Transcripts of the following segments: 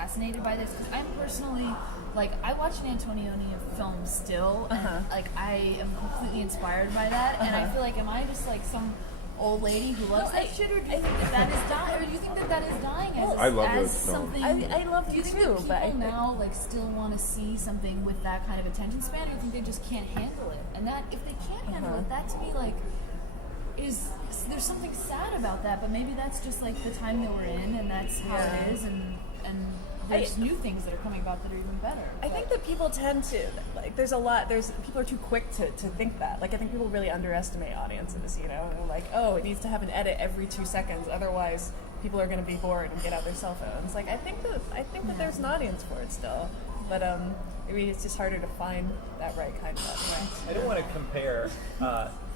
fascinated by this because I'm personally, like, I watch an Antonioni film still, and like I am completely inspired by that, and I feel like, am I just like some old lady who loves that shit, or do you think that is dying, or do you think that is dying as, I love as those films. something? I love them do you think too, that but people now like still want to see something with that kind of attention span, or do you think they just can't handle it? And that if they can't handle it, that to me like there's something sad about that, but maybe that's just like the time that we're in, and that's how it is, and there's new things that are coming about that are even better. I think that people tend to, like, people are too quick to think that. Like, I think people really underestimate audiences, you know? They're like, oh, it needs to have an edit every 2 seconds, otherwise people are going to be bored and get out their cell phones. Like, I think that there's an audience for it still, but maybe it's just harder to find that right kind of audience. I don't want to compare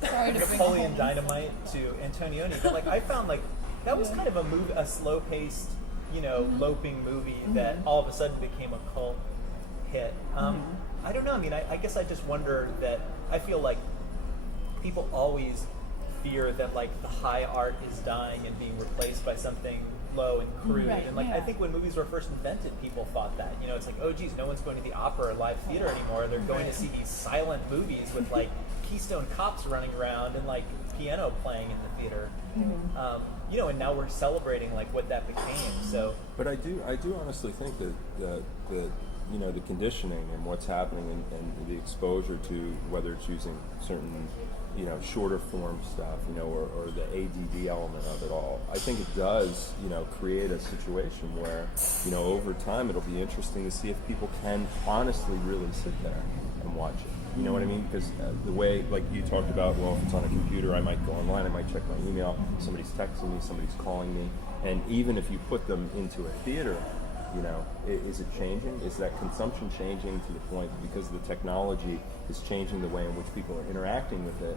Napoleon Dynamite to Antonioni, but like I found like that was kind of a slow-paced, you know, loping movie that all of a sudden became a cult hit. I don't know. I mean, I guess I just wonder that I feel like people always fear that like the high art is dying and being replaced by something low and crude. Right, and like I think when movies were first invented, people thought that. You know, it's like, oh geez, no one's going to the opera or live theater anymore. They're going to see these silent movies with like Keystone Cops running around and like piano playing in the theater. You know, and now we're celebrating like what that became. So, but I do honestly think that you know, the conditioning and what's happening and the exposure to whether it's using certain, you know, shorter form stuff, you know, or the ADD element of it all, I think it does, you know, create a situation where, you know, over time it'll be interesting to see if people can honestly really sit there and watch it. You know what I mean? Because the way, like you talked about, well, if it's on a computer, I might go online, I might check my email, somebody's texting me, somebody's calling me, and even if you put them into a theater, you know, is it changing? Is that consumption changing to the point that because the technology is changing the way in which people are interacting with it?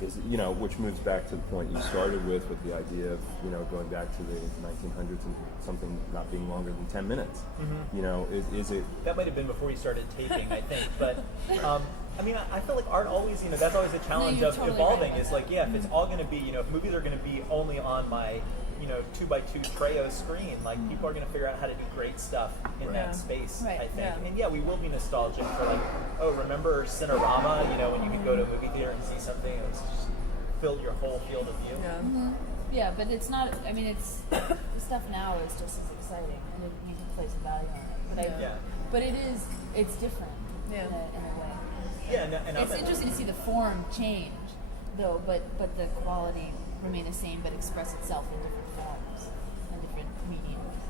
Is, you know, which moves back to the point you started with the idea of, you know, going back to the 1900s and something not being longer than 10 minutes. You know, is it... That might have been before you started taping, I think. But, I mean, I feel like art always, you know, that's always the challenge of totally evolving. Is like, yeah, if it's all going to be, you know, if movies are going to be only on my, you know, 2x2 Treo screen, like, people are going to figure out how to do great stuff in that space, I think. Yeah. And yeah, we will be nostalgic for like, oh, remember Cinerama, you know, when you could go to a movie theater and see something and it's just filled your whole field of view. Yeah, but it's not, I mean, it's, the stuff now is just as exciting, and you can place a value on it. But it's different in a way. Yeah, and it's interesting to see the form change, though, but the quality remain the same, but express itself in different forms and different mediums.